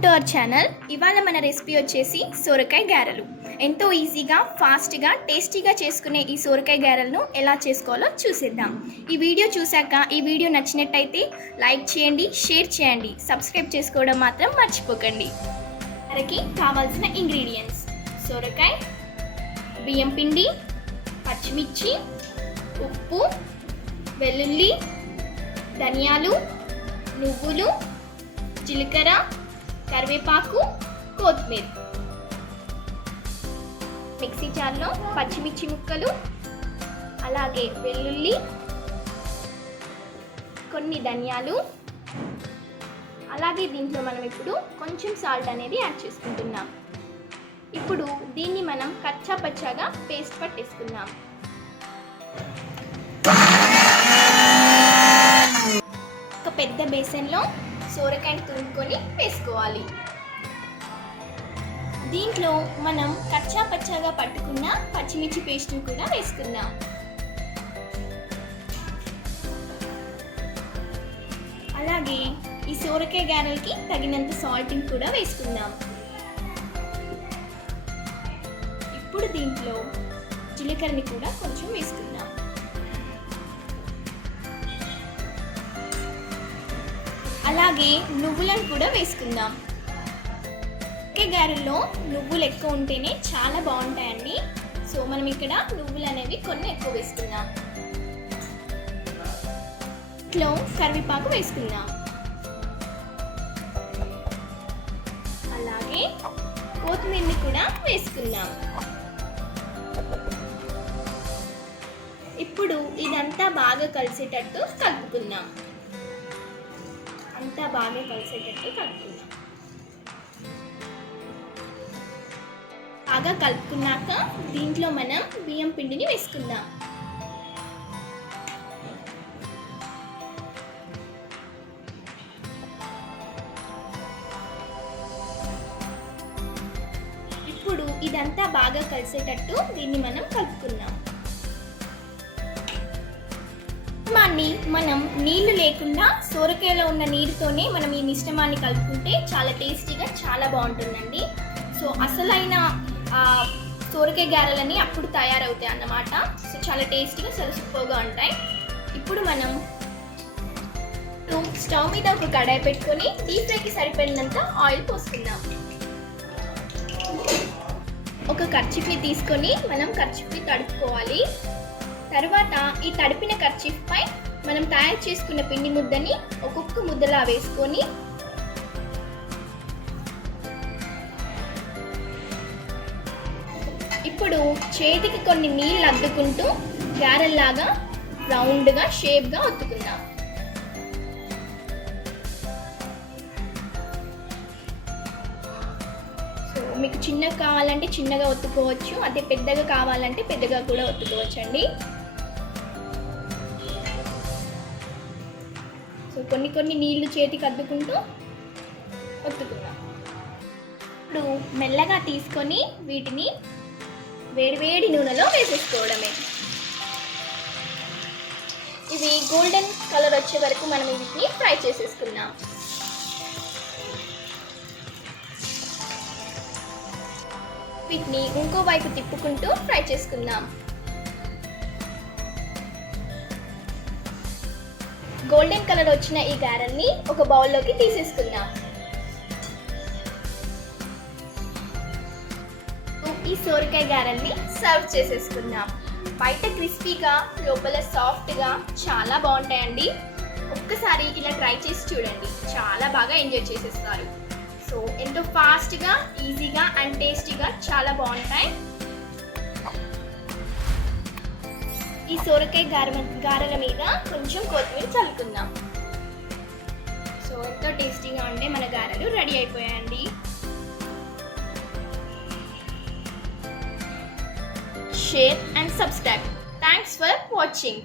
Welcome to our channel. ఇవాళ మన recipe వచ్చేసి సోరకాయ గారెలు. ఎంతో ఈజీగా, ఫాస్ట్గా, టేస్టీగా చేసుకునే ఈ సోరకాయ గారెలను ఎలా చేసుకోవాలో చూసేద్దాం. ఈ వీడియో చూశాక ఈ వీడియో నచ్చినట్టయితే లైక్ చేయండి, షేర్ చేయండి, సబ్స్క్రైబ్ చేసుకోవడం మాత్రం మర్చిపోకండి. గారెకి కావాల్సిన ఇంగ్రీడియంట్స్: సోరకాయ, బియ్యం పిండి, పచ్చిమిర్చి, ఉప్పు, వెల్లుల్లి, ధనియాలు, నువ్వులు, జీలకర్ర, కరివేపాకు, కొత్తిమీర. మిక్సీ జార్లో పచ్చిమిర్చి ముక్కలు, అలాగే వెల్లుల్లి, కొన్ని ధనియాలు, అలాగే దీంట్లో మనం ఇప్పుడు కొంచెం సాల్ట్ అనేది యాడ్ చేసుకుంటున్నాం. ఇప్పుడు దీన్ని మనం కచ్చా పచ్చాగా పేస్ట్ పట్టేసుకుందాం. ఒక పెద్ద బేసన్లో సోరకాయని తురుముకొని వేసుకోవాలి. దీంట్లో మనం కచ్చా పచ్చాగా పట్టుకున్న పచ్చిమిర్చి పేస్ట్ కూడా వేసుకుందాం. అలాగే ఈ సోరకాయ గారెలకి తగినంత సాల్ట్ని కూడా వేసుకుందాం. ఇప్పుడు దీంట్లో జీలకర్రని కూడా కొంచెం వేసుకుందాం. అలాగే నువ్వులను కూడా వేసుకుందాం. గారెల్లో నువ్వులు ఎక్కువ ఉంటేనే చాలా బాగుంటాయండి. సో మనం ఇక్కడ నువ్వులు అనేవి కొన్ని ఎక్కువ వేసుకుందాం. ఇట్లో కరివేపాకు వేసుకుందాం. అలాగే కొత్తిమీరని కూడా వేసుకుందాం. ఇప్పుడు ఇదంతా బాగా కలిసేటట్టు కలుపుకుందాం. అంతా బాగా కలిసేటట్టు కలుపుకుందాం. బాగా కలుపుకున్నాక దీంట్లో మనం బియ్యం పిండిని వేసుకుందాం. ఇప్పుడు ఇదంతా బాగా కలిసేటట్టు దీన్ని మనం కలుపుకుందాం. మనం నీళ్లు లేకుండా సోరకాయలో ఉన్న నీరుతోనే మనం ఈ మిశ్రమాన్ని కలుపుకుంటే చాలా టేస్టీగా, చాలా బాగుంటుందండి. సో అసలైన సోరకాయ గారెలని అప్పుడు తయారవుతాయి అన్నమాట. సో చాలా టేస్టీగా, చాలా సూపర్గా ఉంటాయి. ఇప్పుడు మనం స్టవ్ మీద ఒక కడాయి పెట్టుకొని డీప్ ఫ్రైకి సరిపడినంత ఆయిల్ పోసుకుందాం. ఒక కర్చీఫ్ని తీసుకొని మనం కర్చీఫ్ని తడుపుకోవాలి. తర్వాత ఈ తడిపిన కర్చీఫ్ పై మనం తయారు చేసుకున్న పిండి ముద్దని ఒక్కొక్క ముద్దలా వేసుకొని ఇప్పుడు చేతికి కొన్ని నీళ్ళు అద్దుకుంటూ గారెల్లాగా రౌండ్గా, షేప్గా ఒత్తుకుందాం. సో మీకు చిన్నగా కావాలంటే చిన్నగా ఒత్తుకోవచ్చు, అదే పెద్దగా కావాలంటే పెద్దగా కూడా ఒత్తుకోవచ్చు అండి. సో కొన్ని నీళ్లు చేతికి అద్దుకుంటూ ఒత్తుకుందాం. ఇప్పుడు మెల్లగా తీసుకొని వీటిని వేడివేడి నూనెలో వేసేసుకోవడమే. ఇవి గోల్డెన్ కలర్ వచ్చే వరకు మనం వీటిని ఫ్రై చేసేసుకుందాం. వీటిని ఇంకో వైపు తిప్పుకుంటూ ఫ్రై చేసుకుందాం. గోల్డెన్ కలర్ వచ్చిన ఈ గారెల్ని ఒక బౌల్లోకి తీసేసుకుందాం. ఈ సోరకాయ గారెల్ని సర్వ్ చేసేసుకుందాం. బయట క్రిస్పీగా, లోపల సాఫ్ట్గా చాలా బాగుంటాయండి. ఒక్కసారి ఇలా ట్రై చేసి చూడండి, చాలా బాగా ఎంజాయ్ చేసేస్తారు. సో ఎంతో ఫాస్ట్గా, ఈజీగా అండ్ టేస్టీగా చాలా బాగుంటాయి. ఈ సోరకాయ గారెల మీద కొంచెం కొత్తిమీర చల్లుకుందాం. సో ఎంతో టేస్టీగా ఉండే మన గారెలు రెడీ అయిపోయాయండి. Share and subscribe. Thanks for watching.